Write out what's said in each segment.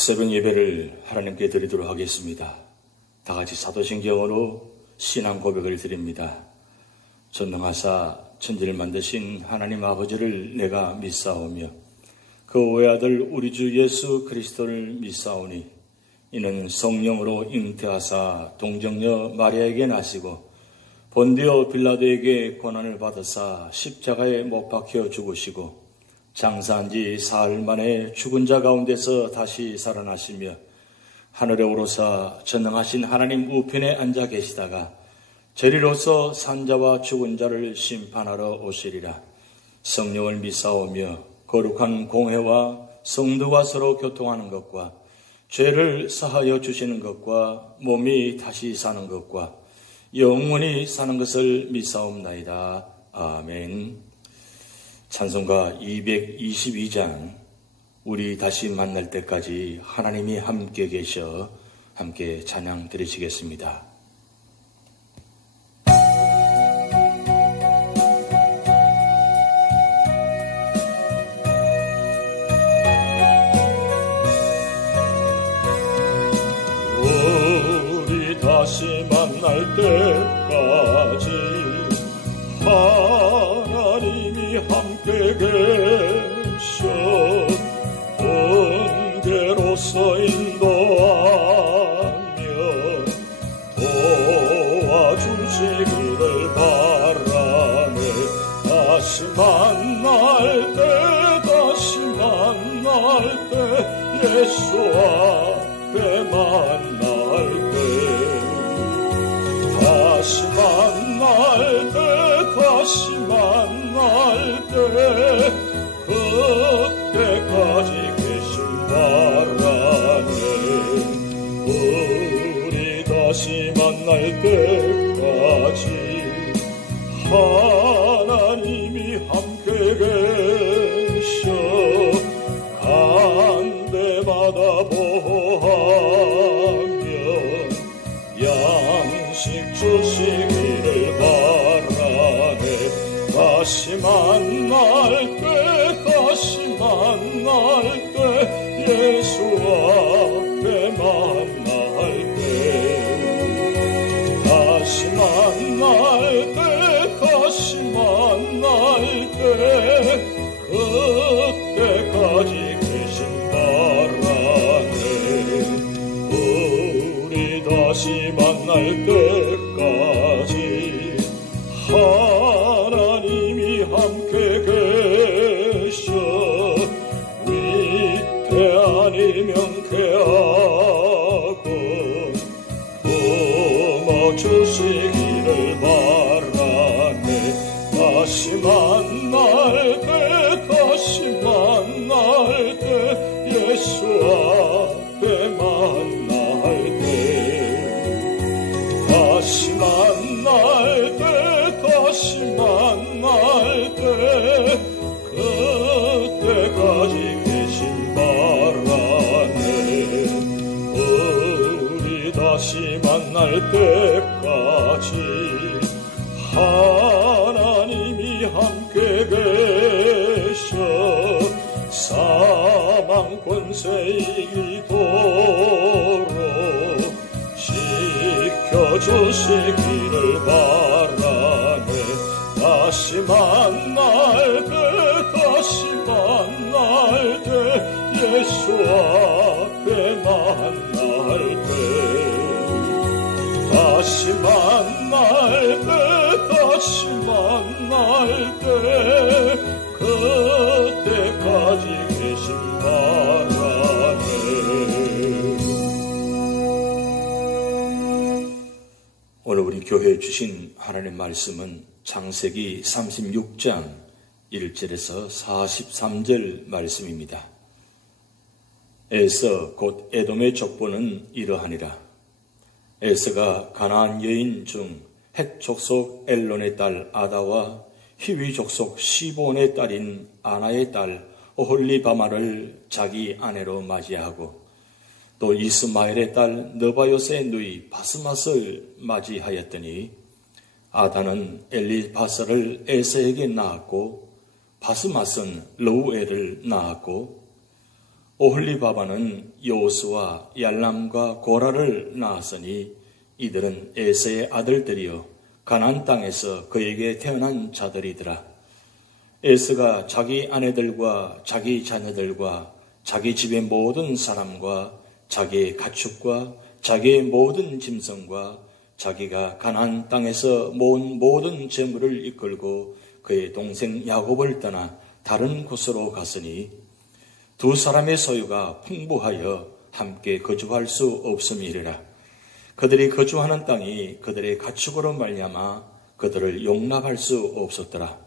새벽 예배를 하나님께 드리도록 하겠습니다. 다 같이 사도신경으로 신앙 고백을 드립니다. 전능하사 천지를 만드신 하나님 아버지를 내가 믿사오며 그 외아들 우리 주 예수 그리스도를 믿사오니 이는 성령으로 잉태하사 동정녀 마리아에게 나시고 본디오 빌라도에게 고난을 받으사 십자가에 못 박혀 죽으시고 장사한 지 사흘 만에 죽은 자 가운데서 다시 살아나시며 하늘에 오르사 전능하신 하나님 우편에 앉아 계시다가 저리로서 산자와 죽은 자를 심판하러 오시리라. 성령을 믿사오며 거룩한 공회와 성도가 서로 교통하는 것과 죄를 사하여 주시는 것과 몸이 다시 사는 것과 영원히 사는 것을 믿사옵나이다. 아멘. 찬송가 222장 우리 다시 만날 때까지 하나님이 함께 계셔 함께 찬양 드리시겠습니다. 우리 다시 만날 때까지 하나님이 함께 계셔 은혜로서 인도하며 도와주시기를 바라네. 다시 만날 때 예수 앞에 만날 때 다시 만날 때 그때까지 계신 바라네. 우리 다시 만날 때까지 하나님이 함께 계셔 간 데마다 보호하며 양식 주시기를 바라네. 다시 만날 때 예수 앞에 만날 때 다시 만날 때 그때까지 계신 바라네. 우리 다시 만날 때까지 하나님이 함께 계셔 위태하니 명쾌하고 품어주시기를 바라네. 다시 만날 때 예수 앞에 만날 때 다시 만날 때 그때까지 계신 바라네. 우리 다시 만날 때까지 하나님이 함께 계셔 사망 권세 이기도록 지켜주시기를 바라네. 다시 만날 때 예수 앞에 만날 때 다시 만날 때 그때까지 계신 바라네. 오늘 우리 교회에 주신 하나님의 말씀은 창세기 36장 1절에서 43절 말씀입니다. 에서 곧 에돔의 족보는 이러하니라. 에서가 가나안 여인 중 헷 족속 엘론의 딸 아다와 히위 족속 시본의 딸인 아나의 딸 오홀리바마를 자기 아내로 맞이하고 또 이스마엘의 딸 느바요스의 누이 바스맛을 맞이하였더니 아다는 엘리바사를 에서에게 낳았고 바스맛은 르우엘을 낳았고 오홀리바마는 요스와 얄람과 고라를 낳았으니 이들은 에서의 아들들이요 가나안 땅에서 그에게 태어난 자들이더라. 에서가 자기 아내들과 자기 자녀들과 자기 집의 모든 사람과 자기의 가축과 자기의 모든 짐승과 자기가 가나안 땅에서 모은 모든 재물을 이끌고 그의 동생 야곱을 떠나 다른 곳으로 갔으니 두 사람의 소유가 풍부하여 함께 거주할 수 없음이리라. 그들이 거주하는 땅이 그들의 가축으로 말미암아 그들을 용납할 수 없었더라.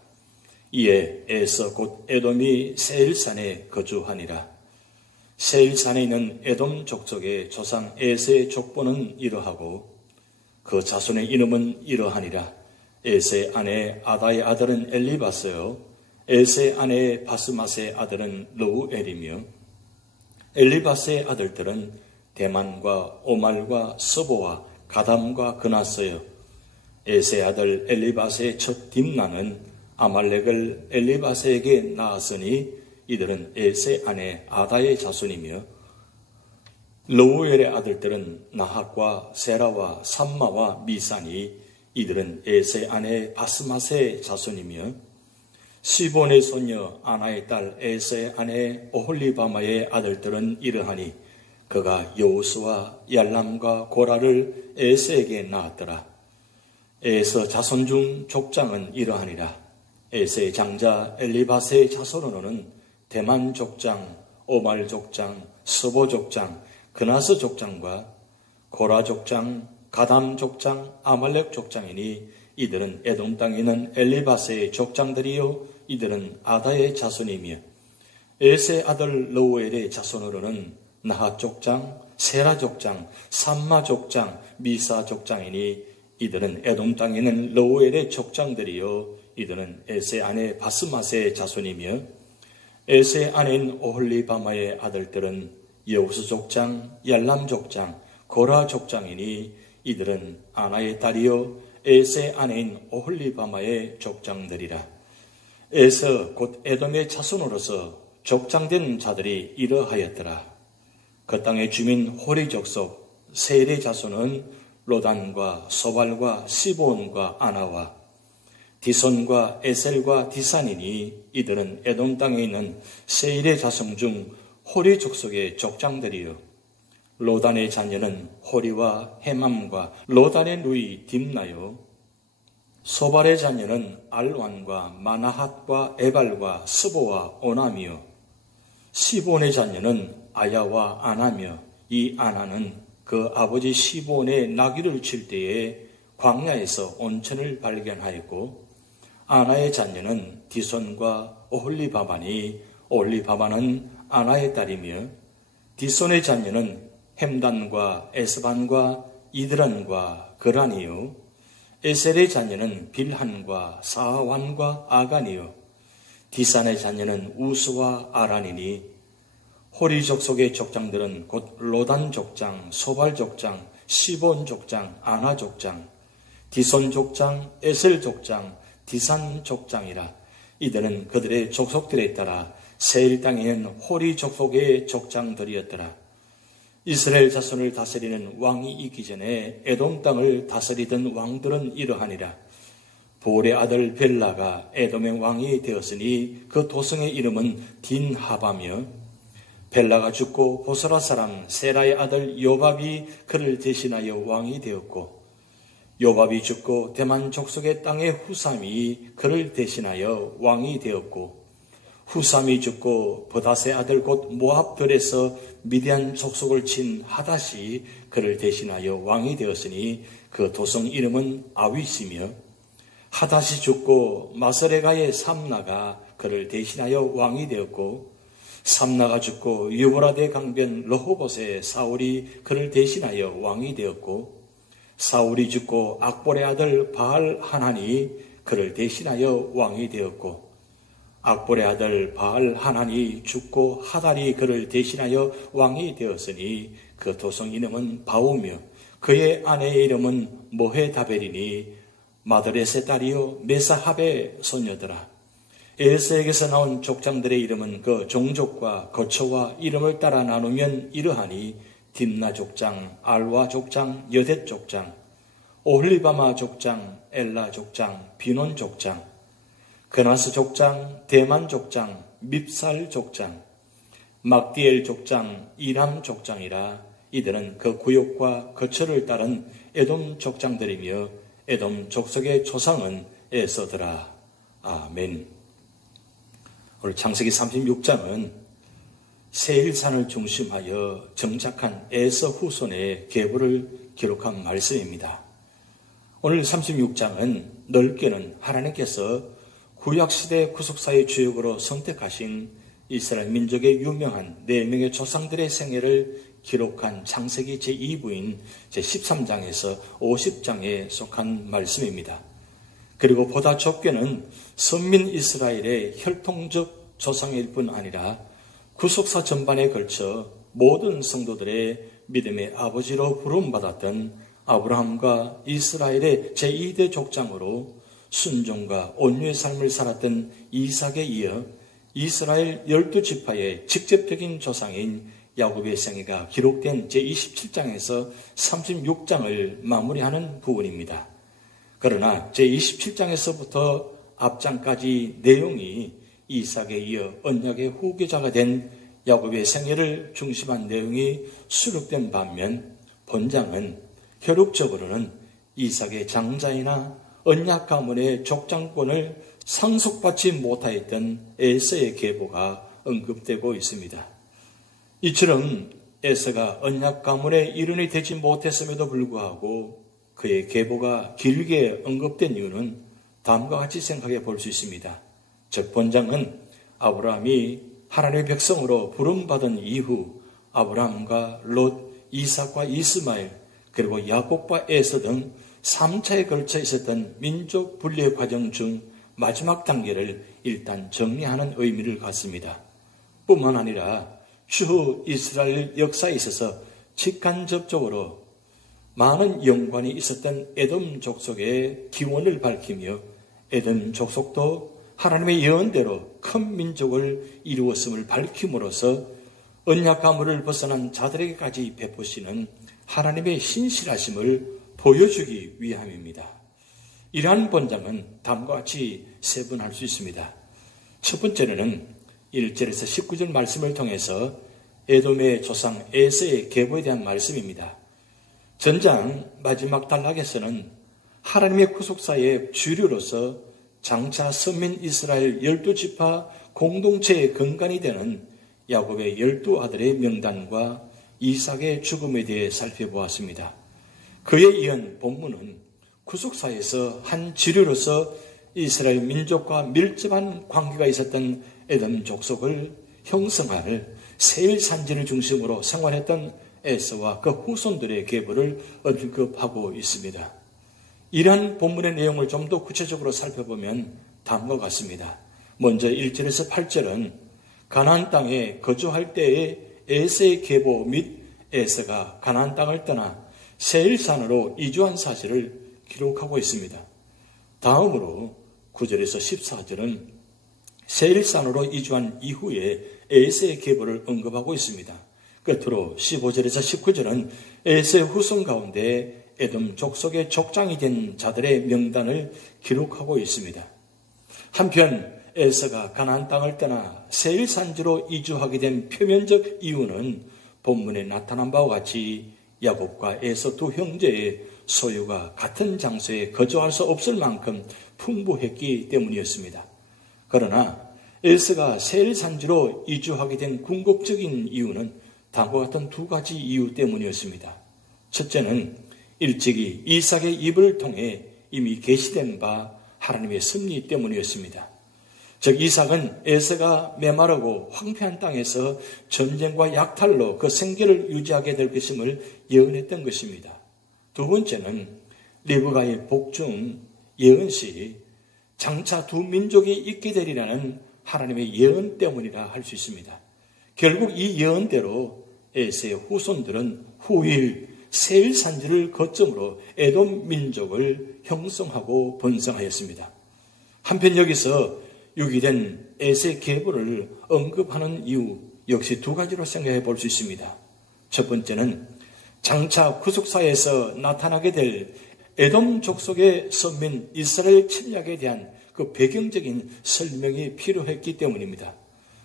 이에 에서 곧 에돔이 세일산에 거주하니라. 세일산에 있는 에돔 족속의 조상 에서의 족보는 이러하고 그 자손의 이름은 이러하니라. 에서의 아내 아다의 아들은 엘리바스요 에서의 아내 바스맛의 아들은 르우엘이며 엘리바스의 아들들은 대만과 오말과 서보와 가담과 그나스요. 에서의 아들 엘리바스의 첫 딥나는 아말렉을 엘리바스에게 낳았으니 이들은 에서의 아내 아다의 자손이며 르우엘의 아들들은 나핫과 세라와 삼마와 미산이 이들은 에서의 아내 바스맛의 자손이며 시본의 손녀 아나의 딸 에서의 아내 오홀리바마의 아들들은 이러하니 그가 여우스와 얄람과 고라를 에서에게 낳았더라. 에서 자손 중 족장은 이러하니라. 에서의 장자 엘리바스의 자손으로는 대만 족장, 오말 족장, 스보 족장, 그나스 족장과 고라 족장, 가담 족장, 아말렉 족장이니 이들은 에돔 땅에 있는 엘리바스의 족장들이요 이들은 아다의 자손이며 에서의 아들 르우엘의 자손으로는 나핫 족장, 세라 족장, 삼마 족장, 미사 족장이니 이들은 에돔 땅에 있는 르우엘의 족장들이요 이들은 에서의 아내 바스맛의 자손이며 에서의 아내인 오홀리바마의 아들들은 여우스 족장, 얄람 족장, 고라 족장이니 이들은 아나의 딸이요 에서의 아내인 오홀리바마의 족장들이라. 에서 곧 에돔의 자손으로서 족장된 자들이 이러하였더라. 그 땅의 주민 호리 족속 세일의 자손은 로단과 소발과 시본과 아나와 디손과 에셀과 디산이니 이들은 에돔 땅에 있는 세일의 자손 중 호리 족속의 족장들이요 로단의 자녀는 호리와 헤맘과 로단의 누이 딥나요 소발의 자녀는 알완과 마나핫과 에발과 스보와 오남이요 시본의 자녀는 아야와 아나며 이 아나는 그 아버지 시본의 나귀를 칠 때에 광야에서 온천을 발견하였고 아나의 자녀는 디손과 오홀리바바니 오홀리바바는 아나의 딸이며 디손의 자녀는 햄단과 에스반과 이드란과 그란이요 에셀의 자녀는 빌한과 사완과 아간이요 디산의 자녀는 우스와 아란이니 호리 족속의 족장들은 곧 로단 족장, 소발 족장, 시본 족장, 아나 족장, 디손 족장, 에셀 족장, 디산 족장이라. 이들은 그들의 족속들에 따라 세일 땅에 있는 호리 족속의 족장들이었더라. 이스라엘 자손을 다스리는 왕이 있기 전에 에돔 땅을 다스리던 왕들은 이러하니라. 볼의 아들 벨라가 에돔의 왕이 되었으니 그 도성의 이름은 딘하바며 벨라가 죽고 보스라 사람 세라의 아들 요밥이 그를 대신하여 왕이 되었고 요밥이 죽고 대만 족속의 땅의 후삼이 그를 대신하여 왕이 되었고 후삼이 죽고 버닷의 아들 곧 모압들에서 미디안 족속을 친 하닷이 그를 대신하여 왕이 되었으니 그 도성 이름은 아윗이며 하닷이 죽고 마스레가의 삼나가 그를 대신하여 왕이 되었고 삼나가 죽고 유브라데 강변 르호봇의 사울이 그를 대신하여 왕이 되었고 사울이 죽고 악볼의 아들 바알 하난이 그를 대신하여 왕이 되었고 악볼의 아들 바알 하난이 죽고 하달이 그를 대신하여 왕이 되었으니 그 도성 이름은 바우며 그의 아내의 이름은 모헤다벨이니 마드렛의 딸이요 메사합의 소녀더라. 에서에게서 나온 족장들의 이름은 그 종족과 거처와 이름을 따라 나누면 이러하니 딥나 족장, 알와 족장, 여댓 족장, 오홀리바마 족장, 엘라 족장, 비논 족장, 그나스 족장, 대만 족장, 밉살 족장, 막디엘 족장, 이람 족장이라 이들은 그 구역과 거처를 따른 에돔 족장들이며 에돔 족속의 조상은 에서더라. 아멘. 오늘 창세기 36장은 세일산을 중심하여 정착한 에서 후손의 계보를 기록한 말씀입니다. 오늘 36장은 넓게는 하나님께서 구약시대 구속사의 주역으로 선택하신 이스라엘 민족의 유명한 4명의 조상들의 생애를 기록한 창세기 제2부인 제13장에서 50장에 속한 말씀입니다. 그리고 보다 좁게는 선민 이스라엘의 혈통적 조상일 뿐 아니라 구속사 전반에 걸쳐 모든 성도들의 믿음의 아버지로 부름받았던 아브라함과 이스라엘의 제2대 족장으로 순종과 온유의 삶을 살았던 이삭에 이어 이스라엘 12지파의 직접적인 조상인 야곱의 생애가 기록된 제27장에서 36장을 마무리하는 부분입니다. 그러나 제27장에서부터 앞장까지 내용이 이삭에 이어 언약의 후계자가 된 야곱의 생애를 중심한 내용이 수록된 반면 본장은 혈육적으로는 이삭의 장자이나 언약 가문의 족장권을 상속받지 못하였던 에서의 계보가 언급되고 있습니다. 이처럼 에서가 언약 가문의 일원이 되지 못했음에도 불구하고 그의 계보가 길게 언급된 이유는 다음과 같이 생각해 볼 수 있습니다. 즉 본장은 아브라함이 하나님의 백성으로 부름받은 이후 아브라함과 롯, 이삭과 이스마엘 그리고 야곱과 에서 등 3차에 걸쳐 있었던 민족 분리의 과정 중 마지막 단계를 일단 정리하는 의미를 갖습니다. 뿐만 아니라 추후 이스라엘 역사에 있어서 직간접적으로 많은 연관이 있었던 에돔 족속의 기원을 밝히며 에돔 족속도 하나님의 예언대로 큰 민족을 이루었음을 밝힘으로써 언약 가문을 벗어난 자들에게까지 베푸시는 하나님의 신실하심을 보여주기 위함입니다. 이러한 본장은 다음과 같이 세분할 수 있습니다. 첫 번째는 1절에서 19절 말씀을 통해서 에돔의 조상 에서의 계보에 대한 말씀입니다. 전장 마지막 단락에서는 하나님의 구속사의 주류로서 장차 선민 이스라엘 12지파 공동체의 근간이 되는 야곱의 12아들의 명단과 이삭의 죽음에 대해 살펴보았습니다. 그에 이은 본문은 구속사에서 한 지류로서 이스라엘 민족과 밀접한 관계가 있었던 에돔 족속을 형성할 세일 산지를 중심으로 생활했던 에서와 그 후손들의 계보를 언급하고 있습니다. 이러한 본문의 내용을 좀 더 구체적으로 살펴보면 다음과 같습니다. 먼저 1절에서 8절은 가나안 땅에 거주할 때의 에서의 계보 및 에서가 가나안 땅을 떠나 세일산으로 이주한 사실을 기록하고 있습니다. 다음으로 9절에서 14절은 세일산으로 이주한 이후에 에서의 계보를 언급하고 있습니다. 끝으로 15절에서 19절은 에서의 후손 가운데 에돔 족속의 족장이 된 자들의 명단을 기록하고 있습니다. 한편 에서가 가나안 땅을 떠나 세일산지로 이주하게 된 표면적 이유는 본문에 나타난 바와 같이 야곱과 에서 두 형제의 소유가 같은 장소에 거주할 수 없을 만큼 풍부했기 때문이었습니다. 그러나 에서가 세일산지로 이주하게 된 궁극적인 이유는 다음과 같은 두 가지 이유 때문이었습니다. 첫째는 일찍이 이삭의 입을 통해 이미 계시된 바 하나님의 섭리 때문이었습니다. 즉 이삭은 에서가 메마르고 황폐한 땅에서 전쟁과 약탈로 그 생계를 유지하게 될 것임을 예언했던 것입니다. 두 번째는 리브가의 복중 예언시 장차 두 민족이 있게 되리라는 하나님의 예언 때문이라 할 수 있습니다. 결국 이 예언대로 에서의 후손들은 후일 세일산지를 거점으로 에돔 민족을 형성하고 번성하였습니다. 한편 여기서 유기된 에세 계보를 언급하는 이유 역시 두 가지로 생각해 볼 수 있습니다. 첫 번째는 장차 구속사에서 나타나게 될 에돔 족속의 선민 이스라엘 침략에 대한 그 배경적인 설명이 필요했기 때문입니다.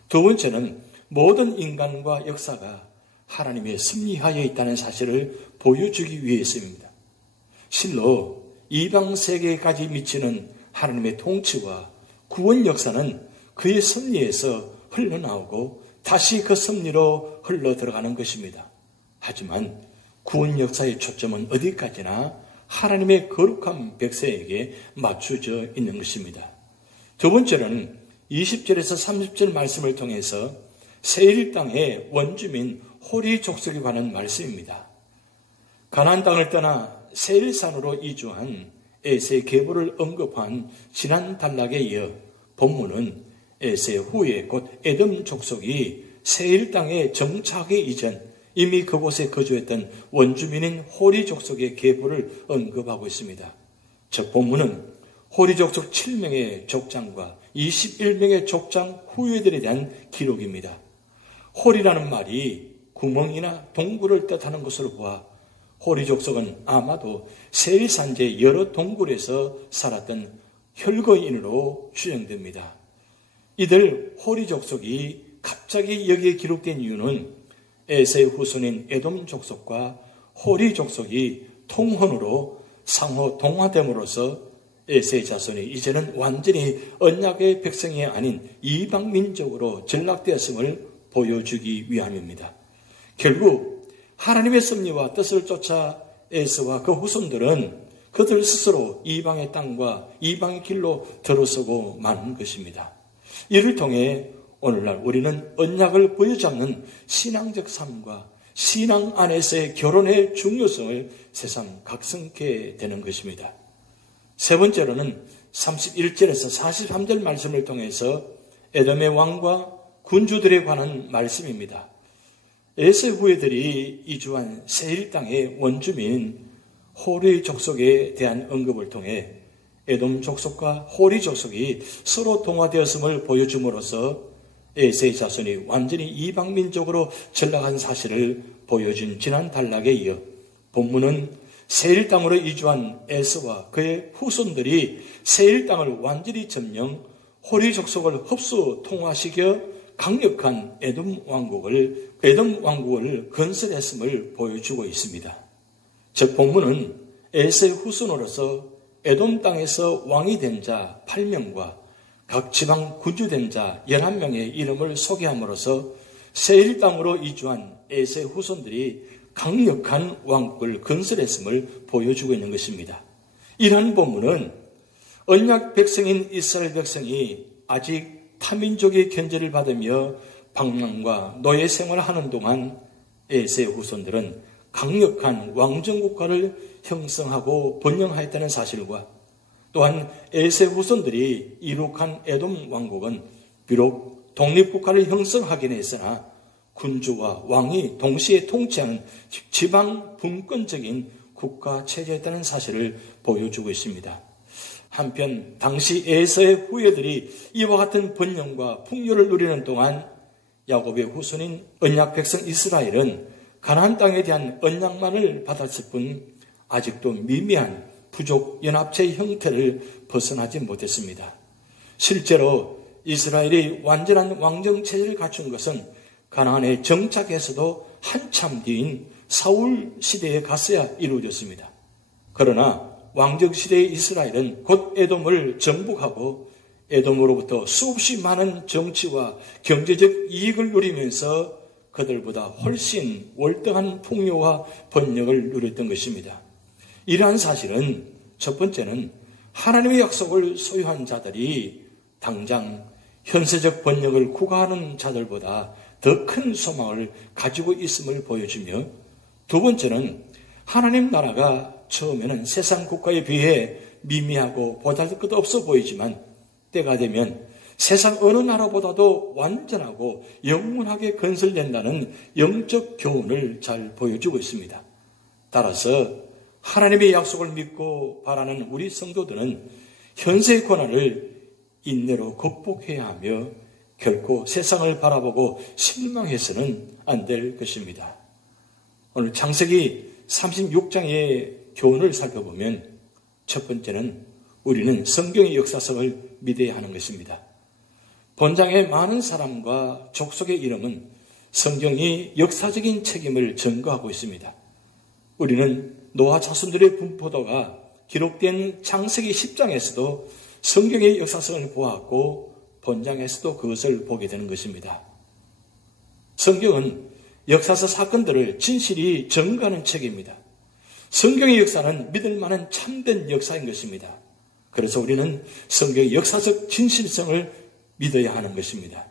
두 번째는 모든 인간과 역사가 하나님의 섭리하에 있다는 사실을 보여주기 위해서입니다. 실로 이방 세계까지 미치는 하나님의 통치와 구원 역사는 그의 섭리에서 흘러나오고 다시 그 섭리로 흘러 들어가는 것입니다. 하지만 구원 역사의 초점은 어디까지나 하나님의 거룩한 백성에게 맞춰져 있는 것입니다. 두 번째로는 20절에서 30절 말씀을 통해서 세일 땅의 원주민 호리 족속에 관한 말씀입니다. 가나안 땅을 떠나 세일산으로 이주한 에세 계보를 언급한 지난 단락에 이어 본문은 에세 후에 곧 에돔 족속이 세일 땅에 정착하기 이전 이미 그곳에 거주했던 원주민인 호리 족속의 계보를 언급하고 있습니다. 첫 본문은 호리 족속 7명의 족장과 21명의 족장 후예들에 대한 기록입니다. 호리라는 말이 구멍이나 동굴을 뜻하는 것으로 보아 호리 족속은 아마도 세일산지의 여러 동굴에서 살았던 혈거인으로 추정됩니다. 이들 호리 족속이 갑자기 여기에 기록된 이유는 에세의 후손인 에돔 족속과 호리 족속이 통혼으로 상호 동화됨으로써 에세의 자손이 이제는 완전히 언약의 백성이 아닌 이방 민족으로 전락되었음을 보여주기 위함입니다. 결국 하나님의 섭리와 뜻을 쫓아 에서와 그 후손들은 그들 스스로 이방의 땅과 이방의 길로 들어서고 마는 것입니다. 이를 통해 오늘날 우리는 언약을 부여잡는 신앙적 삶과 신앙 안에서의 결혼의 중요성을 새삼 각성케 되는 것입니다. 세 번째로는 31절에서 43절 말씀을 통해서 에돔의 왕과 군주들에 관한 말씀입니다. 에세 후예들이 이주한 세일 땅의 원주민 호리 족속에 대한 언급을 통해 에돔 족속과 호리 족속이 서로 동화되었음을 보여줌으로써 에세의 자손이 완전히 이방민족으로 전락한 사실을 보여준 지난 단락에 이어 본문은 세일 땅으로 이주한 에서와 그의 후손들이 세일 땅을 완전히 점령, 호리 족속을 흡수 통화시켜 강력한 에돔 왕국을 건설했음을 보여주고 있습니다. 즉 본문은 에서의 후손으로서 에돔 땅에서 왕이 된 자 8명과 각 지방 군주된 자 11명의 이름을 소개함으로써 세일 땅으로 이주한 에세 후손들이 강력한 왕국을 건설했음을 보여주고 있는 것입니다. 이러한 본문은 언약 백성인 이스라엘 백성이 아직 타민족의 견제를 받으며 방랑과 노예 생활을 하는 동안 에세 후손들은 강력한 왕정국가를 형성하고 번영하였다는 사실과 또한 에세 후손들이 이룩한 에돔 왕국은 비록 독립국가를 형성하긴 했으나 군주와 왕이 동시에 통치하는 지방 분권적인 국가 체제였다는 사실을 보여주고 있습니다. 한편 당시 에서의 후예들이 이와 같은 번영과 풍요를 누리는 동안 야곱의 후손인 언약 백성 이스라엘은 가나안 땅에 대한 언약만을 받았을 뿐 아직도 미미한 부족 연합체의 형태를 벗어나지 못했습니다. 실제로 이스라엘이 완전한 왕정체제를 갖춘 것은 가나안에 정착해서도 한참 뒤인 사울 시대에 가서야 이루어졌습니다. 그러나 왕정시대의 이스라엘은 곧 에돔을 정복하고 에돔으로부터 수없이 많은 정치와 경제적 이익을 누리면서 그들보다 훨씬 월등한 풍요와 번영을 누렸던 것입니다. 이러한 사실은 첫 번째는 하나님의 약속을 소유한 자들이 당장 현세적 번영을 구가하는 자들보다 더 큰 소망을 가지고 있음을 보여주며, 두 번째는 하나님 나라가 처음에는 세상 국가에 비해 미미하고 보잘것없어 보이지만 때가 되면 세상 어느 나라보다도 완전하고 영원하게 건설된다는 영적 교훈을 잘 보여주고 있습니다. 따라서 하나님의 약속을 믿고 바라는 우리 성도들은 현세의 고난을 인내로 극복해야 하며 결코 세상을 바라보고 실망해서는 안 될 것입니다. 오늘 창세기 36장의 교훈을 살펴보면 첫 번째는 우리는 성경의 역사성을 믿어야 하는 것입니다. 본장의 많은 사람과 족속의 이름은 성경이 역사적인 책임을 증거하고 있습니다. 우리는 노아 자손들의 분포도가 기록된 창세기 10장에서도 성경의 역사성을 보았고 본장에서도 그것을 보게 되는 것입니다. 성경은 역사서 사건들을 진실이 증거하는 책입니다. 성경의 역사는 믿을 만한 참된 역사인 것입니다. 그래서 우리는 성경의 역사적 진실성을 믿어야 하는 것입니다.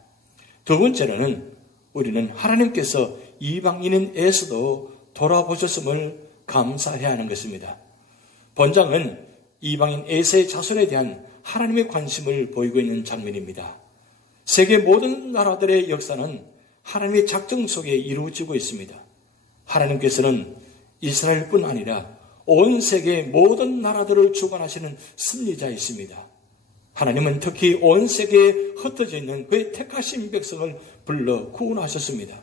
두 번째로는 우리는 하나님께서 이방인에서도 돌아보셨음을 감사해야 하는 것입니다. 본장은 이방인 에세의 자손에 대한 하나님의 관심을 보이고 있는 장면입니다. 세계 모든 나라들의 역사는 하나님의 작정 속에 이루어지고 있습니다. 하나님께서는 이스라엘뿐 아니라 온 세계 모든 나라들을 주관하시는 섭리자이십니다. 하나님은 특히 온 세계에 흩어져 있는 그의 택하신 백성을 불러 구원하셨습니다.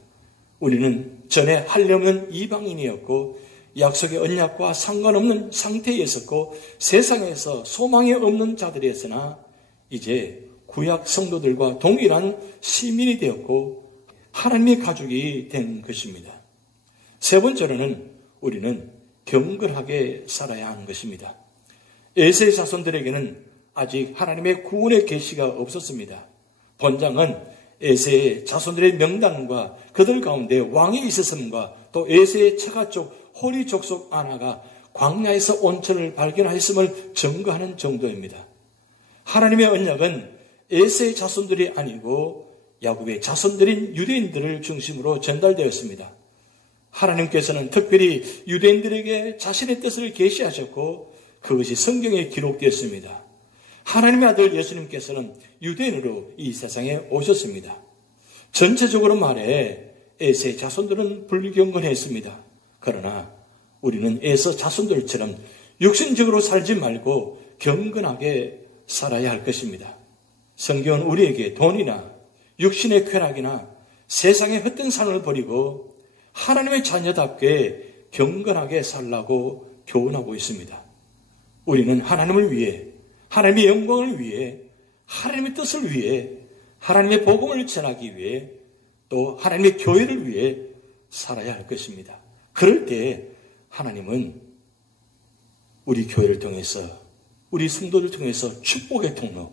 우리는 전에 하려면 이방인이었고 약속의 언약과 상관없는 상태에 있었고 세상에서 소망이 없는 자들이었으나 이제 구약 성도들과 동일한 시민이 되었고 하나님의 가족이 된 것입니다. 세 번째로는 우리는 경건하게 살아야 하는 것입니다. 에세의 자손들에게는 아직 하나님의 구원의 계시가 없었습니다. 본장은 에세의 자손들의 명단과 그들 가운데 왕이 있었음과 또 에세의 처가쪽 호리 족속 아나가 광야에서 온천을 발견하였음을 증거하는 정도입니다. 하나님의 언약은 에세의 자손들이 아니고 야곱의 자손들인 유대인들을 중심으로 전달되었습니다. 하나님께서는 특별히 유대인들에게 자신의 뜻을 계시하셨고 그것이 성경에 기록되었습니다. 하나님의 아들 예수님께서는 유대인으로 이 세상에 오셨습니다. 전체적으로 말해 에세의 자손들은 불경건했습니다. 그러나 우리는 에서 자손들처럼 육신적으로 살지 말고 경건하게 살아야 할 것입니다. 성경은 우리에게 돈이나 육신의 쾌락이나 세상의 헛된 삶을 버리고 하나님의 자녀답게 경건하게 살라고 교훈하고 있습니다. 우리는 하나님을 위해, 하나님의 영광을 위해, 하나님의 뜻을 위해, 하나님의 복음을 전하기 위해, 또 하나님의 교회를 위해 살아야 할 것입니다. 그럴 때 하나님은 우리 교회를 통해서, 우리 성도를 통해서 축복의 통로,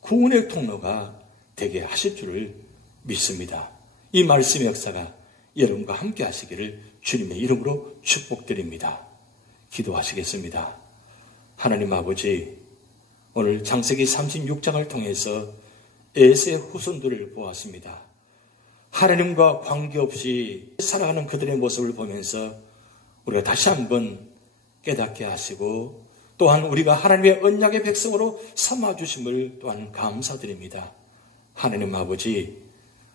구원의 통로가 되게 하실 줄을 믿습니다. 이 말씀의 역사가 여러분과 함께 하시기를 주님의 이름으로 축복드립니다. 기도하시겠습니다. 하나님 아버지, 오늘 창세기 36장을 통해서 에세의 후손들을 보았습니다. 하나님과 관계없이 살아가는 그들의 모습을 보면서 우리가 다시 한번 깨닫게 하시고 또한 우리가 하나님의 언약의 백성으로 삼아주심을 또한 감사드립니다. 하나님 아버지,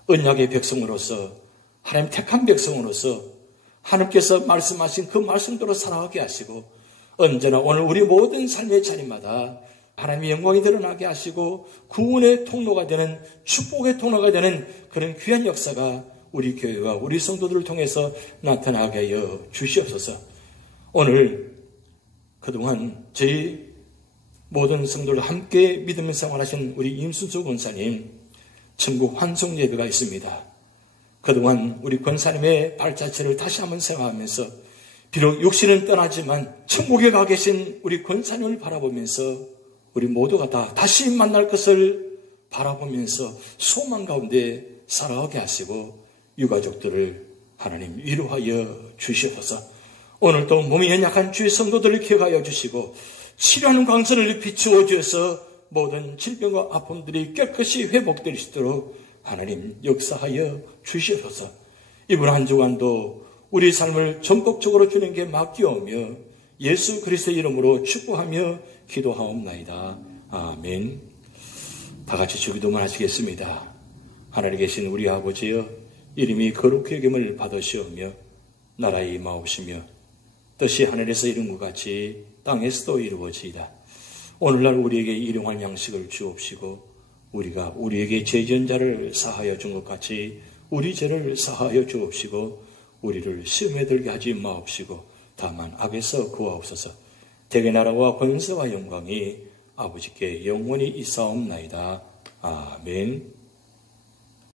언약의 백성으로서 하나님 택한 백성으로서 하나님께서 말씀하신 그 말씀대로 살아가게 하시고 언제나 오늘 우리 모든 삶의 자리마다 하나님의 영광이 드러나게 하시고 구원의 통로가 되는, 축복의 통로가 되는 그런 귀한 역사가 우리 교회와 우리 성도들을 통해서 나타나게 하여 주시옵소서. 오늘 그동안 저희 모든 성도들과 함께 믿으며 생활하신 우리 임순수 권사님 천국 환송 예배가 있습니다. 그동안 우리 권사님의 발자취를 다시 한번 생각하면서 비록 육신은 떠나지만 천국에 가 계신 우리 권사님을 바라보면서 우리 모두가 다 다시 만날 것을 바라보면서 소망 가운데 살아가게 하시고 유가족들을 하나님 위로하여 주시옵소서. 오늘도 몸이 연약한 주의 성도들을 기억하여 주시고 치료하는 광선을 비추어 주셔서 모든 질병과 아픔들이 깨끗이 회복될 수 있도록 하나님 역사하여 주시옵소서. 이번 한 주간도 우리 삶을 전폭적으로 주님께 맡기오며 예수 그리스도의 이름으로 축복하며 기도하옵나이다. 아멘. 다 같이 주기도만 하시겠습니다. 하늘에 계신 우리 아버지여, 이름이 거룩히 여김을 받으시오며 나라에 임하옵시며 뜻이 하늘에서 이룬 것 같이 땅에서도 이루어지이다. 오늘날 우리에게 일용할 양식을 주옵시고 우리가 우리에게 죄 지은 자를 사하여 준 것 같이 우리 죄를 사하여 주옵시고 우리를 시험에 들게 하지 마옵시고 다만 악에서 구하옵소서. 대개 나라와 권세와 영광이 아버지께 영원히 있사옵나이다. 아멘.